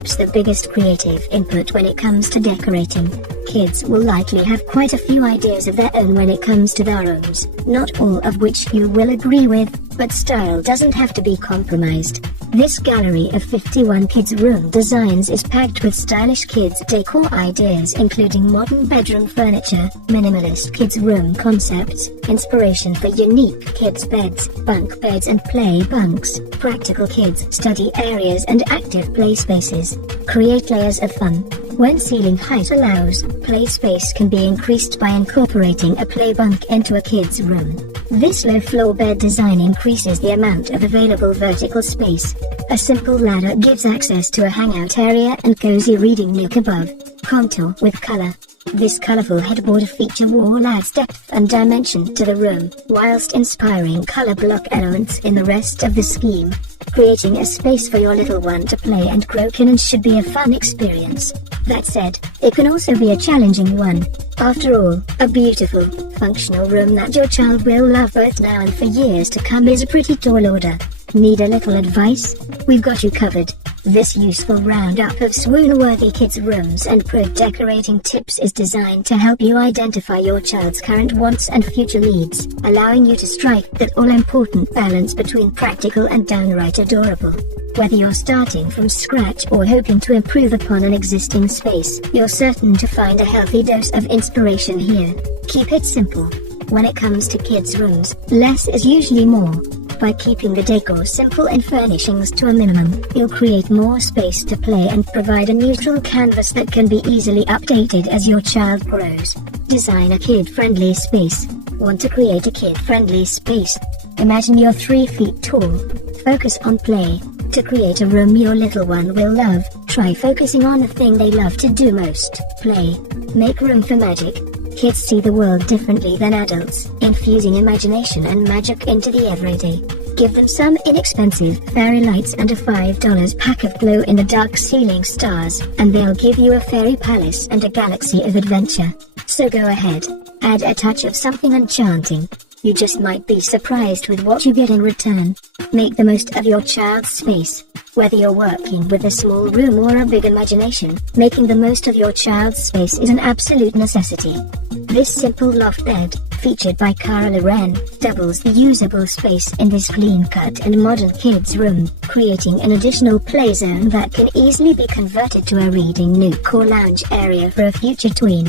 the biggest creative input when it comes to decorating. Kids will likely have quite a few ideas of their own when it comes to their rooms, not all of which you will agree with, but style doesn't have to be compromised. This gallery of 51 kids' room designs is packed with stylish kids' decor ideas including modern bedroom furniture, minimalist kids' room concepts, inspiration for unique kids' beds, bunk beds and play bunks, practical kids' study areas and active play spaces. Create layers of fun. When ceiling height allows, play space can be increased by incorporating a play bunk into a kid's room. This low floor bed design increases the amount of available vertical space. A simple ladder gives access to a hangout area and cozy reading nook above. Contour with color. This colorful headboard feature wall adds depth and dimension to the room, whilst inspiring color block elements in the rest of the scheme. Creating a space for your little one to play and grow can and should be a fun experience. That said, it can also be a challenging one. After all, a beautiful, functional room that your child will love both now and for years to come is a pretty tall order. Need a little advice? We've got you covered. This useful roundup of swoon-worthy kids' rooms and pro decorating tips is designed to help you identify your child's current wants and future needs, allowing you to strike that all-important balance between practical and downright adorable. Whether you're starting from scratch or hoping to improve upon an existing space, you're certain to find a healthy dose of inspiration here. Keep it simple. When it comes to kids' rooms, less is usually more. By keeping the decor simple and furnishings to a minimum, you'll create more space to play and provide a neutral canvas that can be easily updated as your child grows. Design a kid-friendly space. Want to create a kid-friendly space? Imagine you're 3 feet tall. Focus on play. To create a room your little one will love, try focusing on the thing they love to do most, play. Make room for magic. Kids see the world differently than adults, infusing imagination and magic into the everyday. Give them some inexpensive fairy lights and a $5 pack of glow-in-the-dark ceiling stars, and they'll give you a fairy palace and a galaxy of adventure. So go ahead, add a touch of something enchanting. You just might be surprised with what you get in return. Make the most of your child's space. Whether you're working with a small room or a big imagination, making the most of your child's space is an absolute necessity. This simple loft bed, featured by Cara Loren, doubles the usable space in this clean-cut and modern kids' room, creating an additional play zone that can easily be converted to a reading nook or lounge area for a future tween.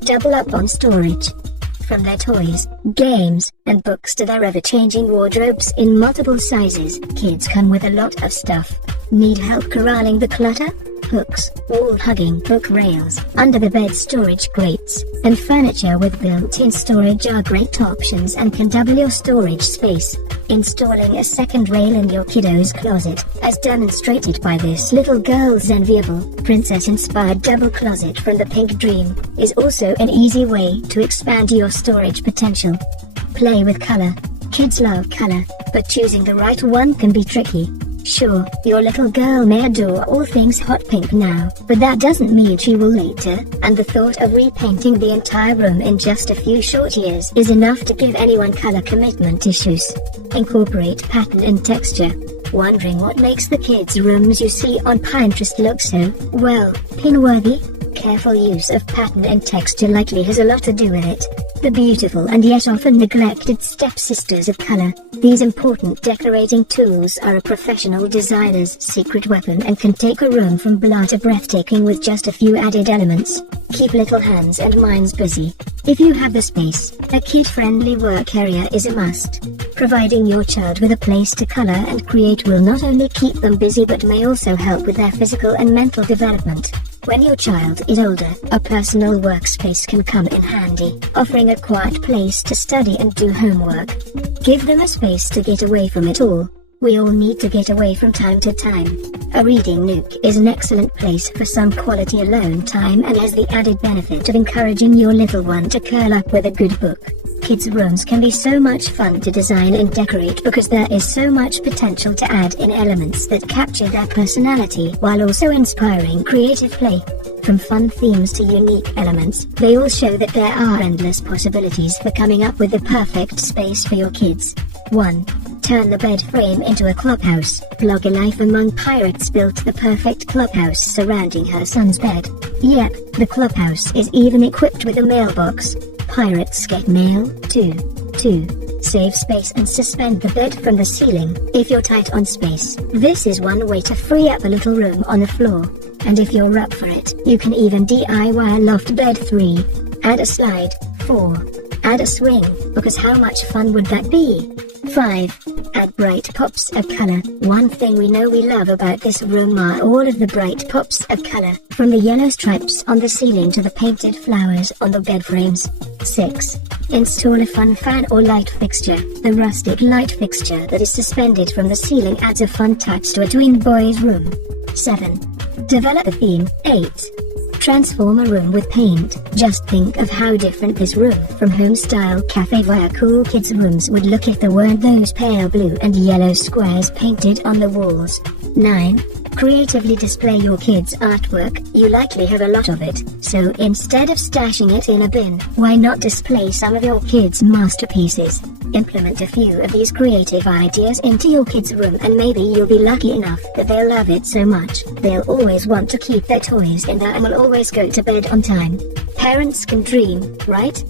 Double up on storage. From their toys, games, and books to their ever-changing wardrobes in multiple sizes, kids come with a lot of stuff. Need help corralling the clutter? Hooks, wall-hugging hook rails, under-the-bed storage grates, and furniture with built-in storage are great options and can double your storage space. Installing a second rail in your kiddo's closet, as demonstrated by this little girl's enviable, princess-inspired double closet from the Pink Dream, is also an easy way to expand your storage potential. Play with color. Kids love color, but choosing the right one can be tricky. Sure, your little girl may adore all things hot pink now, but that doesn't mean she will later, and the thought of repainting the entire room in just a few short years is enough to give anyone color commitment issues. Incorporate pattern and texture. Wondering what makes the kids' rooms you see on Pinterest look so, well, pin-worthy? Careful use of pattern and texture likely has a lot to do with it. The beautiful and yet often neglected stepsisters of color. These important decorating tools are a professional designer's secret weapon and can take a room from blah to breathtaking with just a few added elements. Keep little hands and minds busy. If you have the space, a kid-friendly work area is a must. Providing your child with a place to color and create will not only keep them busy but may also help with their physical and mental development. When your child is older, a personal workspace can come in handy, offering a quiet place to study and do homework. Give them a space to get away from it all. We all need to get away from time to time. A reading nook is an excellent place for some quality alone time and has the added benefit of encouraging your little one to curl up with a good book. Kids' rooms can be so much fun to design and decorate because there is so much potential to add in elements that capture their personality while also inspiring creative play. From fun themes to unique elements, they all show that there are endless possibilities for coming up with the perfect space for your kids. 1. Turn the bed frame into a clubhouse. Vlog a life among pirates built the perfect clubhouse surrounding her son's bed. Yep, the clubhouse is even equipped with a mailbox. Pirates get mail, too. 2. Save space and suspend the bed from the ceiling. If you're tight on space, this is one way to free up a little room on the floor. And if you're up for it, you can even DIY a loft bed. 3. Add a slide. 4. Add a swing, because how much fun would that be? 5. Add bright pops of color. One thing we know we love about this room are all of the bright pops of color, from the yellow stripes on the ceiling to the painted flowers on the bed frames. 6. Install a fun fan or light fixture. The rustic light fixture that is suspended from the ceiling adds a fun touch to a twin boys room. 7. Develop a theme. 8. Transform a room with paint. Just think of how different this room from home style cafe via cool kids rooms would look if there weren't those pale blue and yellow squares painted on the walls. 9. Creatively display your kids' artwork. You likely have a lot of it, so instead of stashing it in a bin, why not display some of your kids' masterpieces? Implement a few of these creative ideas into your kids' room and maybe you'll be lucky enough that they'll love it so much, they'll always want to keep their toys in there and will always go to bed on time. Parents can dream, right?